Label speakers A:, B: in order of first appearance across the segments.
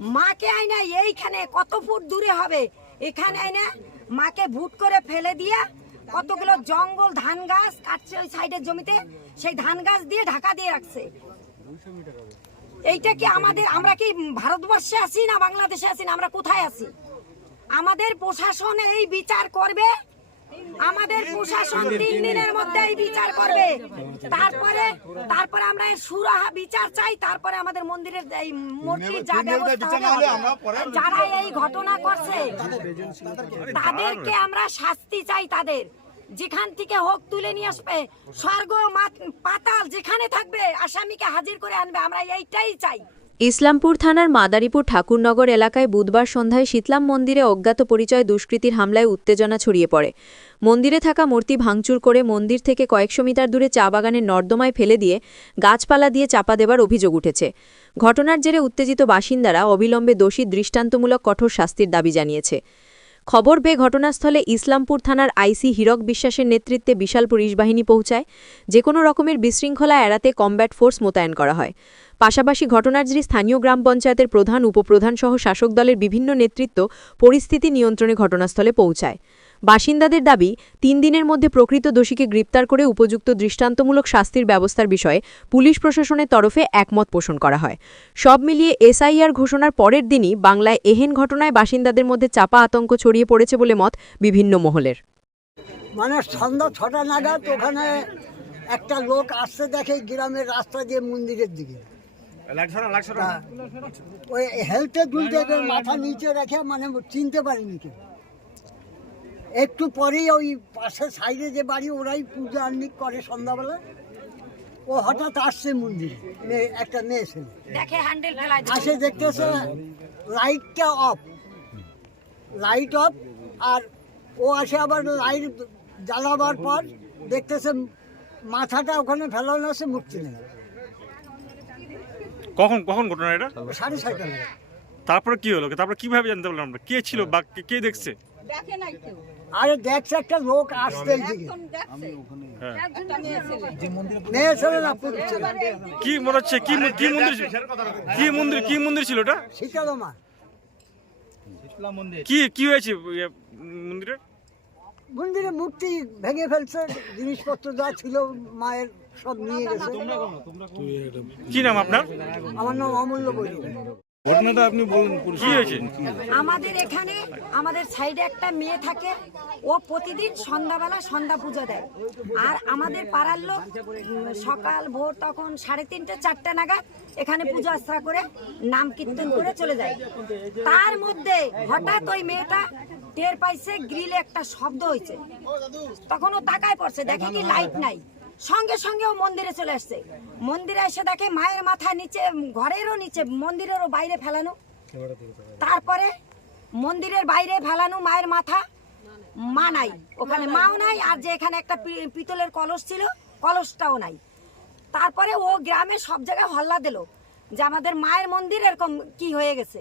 A: মাকে আইনা, এইখানে কত ফুট দূরে হবে? এখানে আইনা, মাকে ভুট করে ফেলে দিয়ে কতগুলো জঙ্গল, ধান গাছ কাটছে ওই সাইডের জমিতে, সেই ধান গাছ দিয়ে ঢাকা দিয়ে রাখছে। এইটা কি আমাদের, আমরা কি ভারতবর্ষে আছি না বাংলাদেশে আছি না? আমরা কোথায় আছি? আমাদের প্রশাসন এই বিচার করবে আমাদের প্রশাসন তিন দিনের মধ্যে এই বিচার করবে। তারপরে তারপরে আমরা এর সুরাহা বিচার চাই তারপরে আমাদের মন্দিরের এই মূর্তির যা যারা এই ঘটনা করছে তাদেরকে আমরা শাস্তি চাই তাদের। যেখান থেকে হোক তুলে নিয়ে আসবে স্বর্গ পাতাল যেখানে থাকবে আসামিকে হাজির করে আনবে আমরা এইটাই চাই।
B: ইসলামপুর থানার মাদারীপুর ঠাকুরনগর এলাকায় বুধবার সন্ধ্যায় শীতলাম মন্দিরে অজ্ঞাত পরিচয় দুষ্কৃতির হামলায় উত্তেজনা ছড়িয়ে পড়ে। মন্দিরে থাকা মূর্তি ভাঙচুর করে মন্দির থেকে কয়েকশো মিটার দূরে চা বাগানের নর্দমায় ফেলে দিয়ে গাছপালা দিয়ে চাপা দেবার অভিযোগ উঠেছে। ঘটনার জেরে উত্তেজিত বাসিন্দারা অবিলম্বে দোষী দৃষ্টান্তমূলক কঠোর শাস্তির দাবি জানিয়েছে। খবর পেয়ে ঘটনাস্থলে ইসলামপুর থানার আইসি হীরক বিশ্বাসের নেতৃত্বে বিশাল পুলিশ বাহিনী পৌঁছায়। যে কোনো রকমের বিশৃঙ্খলা এড়াতে কমব্যাট ফোর্স মোতায়েন করা হয়। পাশাপাশি ঘটনার যিনি স্থানীয় গ্রাম পঞ্চায়েতের প্রধান, উপপ্রধান সহ শাসক দলের বিভিন্ন নেতৃত্ব পরিস্থিতি নিয়ন্ত্রণে ঘটনাস্থলে পৌঁছায়। বাসিন্দাদের দাবি তিন দিনের মধ্যে প্রকৃত দোষীকে গ্রেপ্তার করে উপযুক্ত দৃষ্টান্তমূলক শাস্তির ব্যবস্থার বিষয়ে পুলিশ প্রশাসনের তরফে একমত পোষণ করা হয়। সব মিলিয়ে এসআইআর ঘোষণার পরের দিনই বাংলায় এহেন ঘটনায় বাসিন্দাদের মধ্যে চাপা আতঙ্ক ছড়িয়ে পড়েছে বলে মত বিভিন্ন মহলের।
C: মানে সন্ধ্যা ছটা নাগাদ ওখানে একটা লোক আসতে দেখে গ্রামের রাস্তা দিয়ে মন্দিরের দিকে। ওই হেলথে দুলতে মাথা নিচে রেখে মানে চিনতে পারিনি কেউ। একটু পরেই ওই পাশে সাইডে যে বাড়ি ওরাই পূজা আন্নিক করে সন্ধ্যাবেলা। ও হঠাৎ আসছে মন্দিরে মেয়ে একটা মেয়ে ছেলে।
A: দেখে হ্যান্ডেল
C: আসে দেখতেছে লাইটটা অফ। লাইট অফ আর ও আসে আবার লাইট জ্বালাবার পর দেখতেছে মাথাটা ওখানে ফেলানো আছে মূর্তি নেই
D: কখন কখন ঘটনা এটা?
C: সাড়ে ছয়টা।
D: তারপরে কি হলো? তারপরে কীভাবে জানতে পারলাম আমরা? কে ছিল বা কে- কে দেখছে?
C: আরে দেখছে একটা লোক এইদিকে।
D: হ্যাঁ। কি মনে হচ্ছে? কি কি মন্দির কি মন্দির কি মন্দির ছিল ওটা?
C: শীতলমা
D: কি কি হয়েছে ইয়ে, মন্দিরের
C: মন্দিরে মূর্তি ভেঙে ফেলছে জিনিসপত্র যা ছিল মায়ের সব নিয়ে গেছে।
D: কি নাম আপনার?
C: আমার নাম অমূল্য বৈরী।
E: ঘটনাটা আপনি বলুন
D: কি হয়েছে?
A: আমাদের এখানে আমাদের সাইডে একটা মেয়ে থাকে ও প্রতিদিন সন্ধ্যাবেলা সন্ধ্যা পূজা দেয়। আর আমাদের পাড়ার লোক সকাল ভোর তখন সাড়ে তিনটে চারটে নাগাদ এখানে পূজা আশ্রা করে নাম কীর্তন করে চলে যায়। তার মধ্যে হঠাৎ ওই মেয়েটা টের পাইছে গ্রিলে একটা শব্দ হয়েছে। তখন ও তাকায় পড়ছে দেখে কি লাইট নাই। সঙ্গে সঙ্গে ও মন্দিরে চলে আসছে। মন্দিরে এসে দেখে মায়ের মাথা নিচে, ঘরেরও নিচে, মন্দিরেরও বাইরে ফেলানো। তারপরে মন্দিরের বাইরে ফেলানো মায়ের মাথা মা নাই। ওখানে মাও নাই, আর যে এখানে একটা পিতলের কলস ছিল, কলসটাও নাই। তারপরে ও গ্রামে সব জায়গায় হল্লা দিল যে আমাদের মায়ের মন্দির এরকম কি হয়ে গেছে।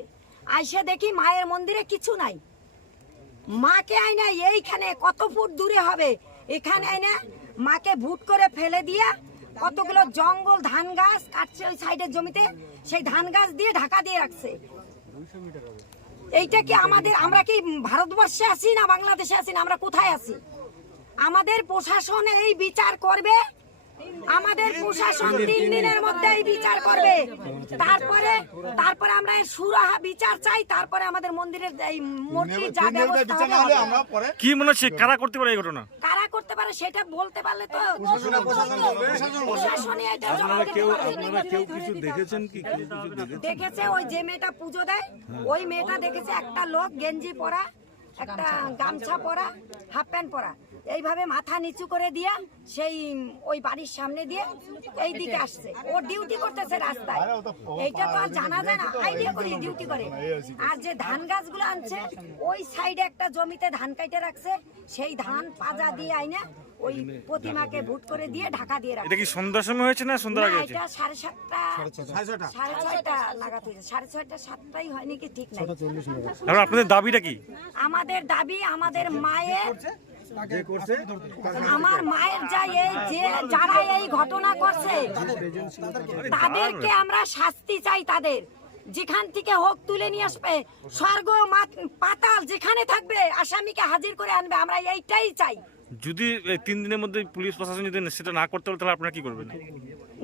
A: আইসে দেখি মায়ের মন্দিরে কিছু নাই। মাকে আইনা এইখানে কত ফুট দূরে হবে? এখানে আইনা মাকে ভুট করে ফেলে দিয়ে কতগুলো জঙ্গল ধান গাছ কাটছে ওই সাইডের জমিতে, সেই ধান গাছ দিয়ে ঢাকা দিয়ে রাখছে। এইটা কি আমাদের আমরা কি ভারতবর্ষে আছি না বাংলাদেশে আছি না? আমরা কোথায় আছি? আমাদের প্রশাসন এই বিচার করবে আমাদের প্রশাসন তিন দিনের মধ্যে এই বিচার করবে। তারপরে তারপরে আমরা এর সুরাহা বিচার চাই তারপরে আমাদের মন্দিরের এই মূর্তির যা ব্যবস্থা হবে
D: কি মনে হচ্ছে কারা করতে পারে এই ঘটনা?
A: কারা করতে পারে সেটা বলতে পারলে তো প্রশাসনে এটা জবাব দিতে পারবে।
E: দেখেছেন কি? কেউ কিছু দেখেছেন?
A: দেখেছে ওই যে মেয়েটা পুজো দেয় ওই মেয়েটা দেখেছে একটা লোক গেঞ্জি পরা একটা গামছা পরা হাফ প্যান্ট পরা। এইভাবে মাথা নিচু করে দিয়া সেই ওই বাড়ির সামনে দিয়ে এই দিকে আসছে। ও ডিউটি করতেছে রাস্তায়। এইটা তো আর জানা যায় না। আইডিয়া করি ডিউটি করে। আর যে ধান গাছগুলো আনছে ওই সাইডে একটা জমিতে ধান কাইটে রাখছে। সেই ধান পাজা দিয়ে আইনা ওই প্রতিমাকে ভুট করে দিয়ে ঢাকা দিয়ে রাখছে
D: এটা কি সন্ধ্যার সময় হয়েছে না সন্ধ্যার আগে হয়েছে?
A: এটা সাড়ে সাতটা সাড়ে ছয়টা। নাগাদ হয়েছে। সাড়ে ছয়টা সাতটাই হয়নি কি ঠিক নাই।
D: আপনাদের দাবিটা কি?
A: আমাদের দাবি আমাদের মায়ের আমার মায়ের যা এই যে যারা এই ঘটনা করছে তাদেরকে আমরা শাস্তি চাই তাদের। যেখান থেকে হোক তুলে নিয়ে আসবে। স্বর্গ মাত- পাতাল যেখানে থাকবে আসামিকে হাজির করে আনবে। আমরা এইটাই চাই।
D: যদি এই তিন দিনের মধ্যে পুলিশ প্রশাসন যদি সেটা না করতে পারে তাহলে আপনারা কি করবেন?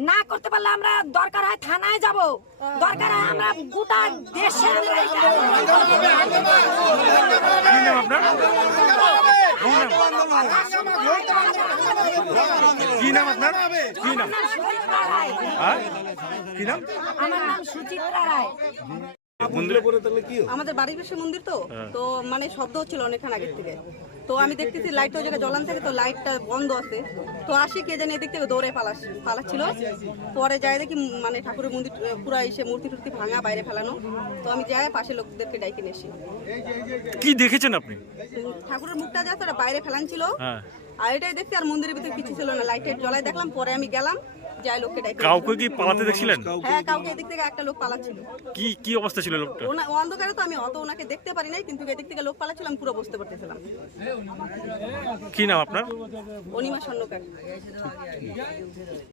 A: না করতে পারলে আমরা দরকার হয় থানায় যাব। দরকার হয় আমরা গোটা দেশে আমরা
D: কি নাম আপনার? কি নাম কি নাম? আপনার নাম
A: সুচিত্রা রায়।
D: হ্যাঁ? কি নাম
A: আমার নাম সুচিত্রা রায়।
D: মন্দিরে
E: পরে তাহলে কি
F: আমাদের বাড়ির পাশে মন্দির তো? তো মানে শব্দ হচ্ছিল অনেকক্ষণ আগের থেকে। তো আমি দেখতেছি লাইটটা ওই জায়গায় জ্বলান থাকে তো লাইটটা বন্ধ আছে। তো আসি কে জানি এদিক থেকে দৌড়ে পালাস পালাচ্ছিল। পরে যাই দেখি মানে ঠাকুরের মন্দির পুরো এসে মূর্তি টুর্তি ভাঙা বাইরে ফেলানো। তো আমি যাই পাশে লোকদেরকে ডাইকে নিয়ে আসি।
D: কি দেখেছেন আপনি?
F: ঠাকুরের মুখটা যা তো বাইরে ফেলান ছিল।
D: হ্যাঁ।
F: আর এটাই দেখছি আর মন্দিরের ভিতরে কিছু ছিল না লাইটের জ্বলাই দেখলাম পরে আমি গেলাম। লোককে
D: কাউকে কি পালাতে দেখছিলেন?
F: হ্যাঁ কাউকে এদিক থেকে একটা লোক পালাচ্ছিল।
D: কি কি অবস্থা ছিল লোকটা?
F: ওনা অন্ধকারে তো আমি অত ওনাকে দেখতে পারি নাই কিন্তু এদিক থেকে লোক পালাচ্ছিল আমি পুরো বুঝতে পারতেছিলাম।
D: কি নাম আপনার?
F: অনিমা স্বর্ণকার